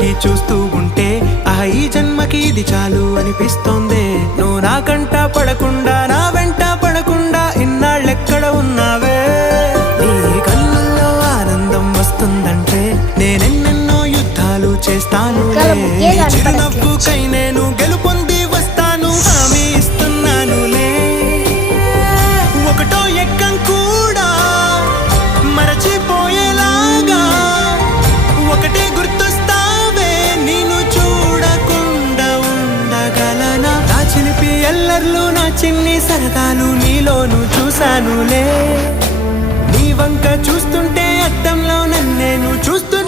పెట్టి చూస్తూ ఉంటే ఈ జన్మకి ఇది చాలు అనిపిస్తోంది. నువ్వు నా కంట పడకుండా నా వెంట పడకుండా ఇన్నాళ్ళెక్కడ ఉన్నావే. నీ కళ్ళల్లో ఆనందం వస్తుందంటే నేనెన్నెన్నో యుద్ధాలు చేస్తానులే. చిరునవ్వుకై నేను గెలుపొంది వస్తాను, హామీ ఇస్తున్నానులే. ఒకటో ఎక్కం కూడా మరచిపోయేలాగా ఒకటే గుర్తొస్తావే. నేను చూడకుండా ఉండగలనా? నా చిలిపి ఎల్లర్లు నా చిన్ని సరదాలు నీలోను చూశానులే. నీ వంక చూస్తుంటే అద్దంలో నన్నేను చూస్తూ